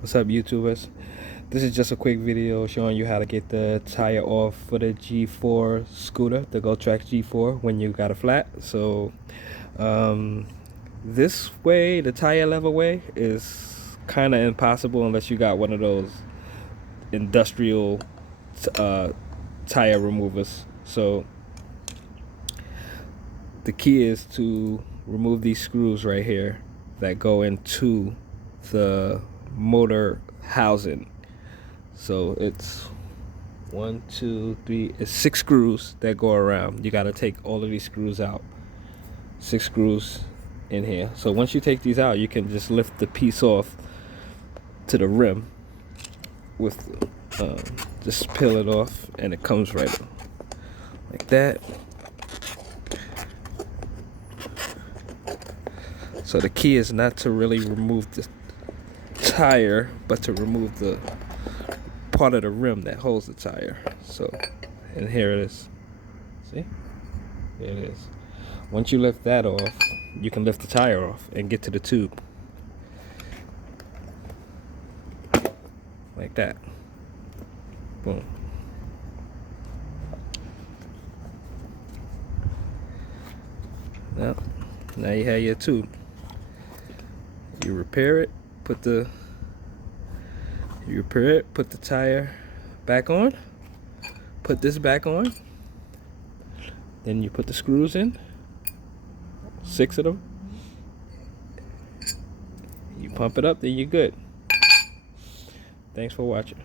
What's up, YouTubers? This is just a quick video showing you how to get the tire off for the G4 scooter, the Gotrax G4, when you got a flat. So this way, the tire level way, is kind of impossible unless you got one of those industrial tire removers. So the key is to remove these screws right here that go into the motor housing. So it's 1, 2, 3, it's 6 screws that go around. You got to take all of these screws out. 6 screws in here. So once you take these out, you can just lift the piece off to the rim with just peel it off, and it comes right like that. So the key is not to really remove the tire, but to remove the part of the rim that holds the tire. So, and here it is. See? There it is. Once you lift that off, you can lift the tire off and get to the tube. Like that. Boom. Now you have your tube. You repair it, put the tire back on, put this back on, then you put the screws in, 6 of them, you pump it up, then you're good. Thanks for watching.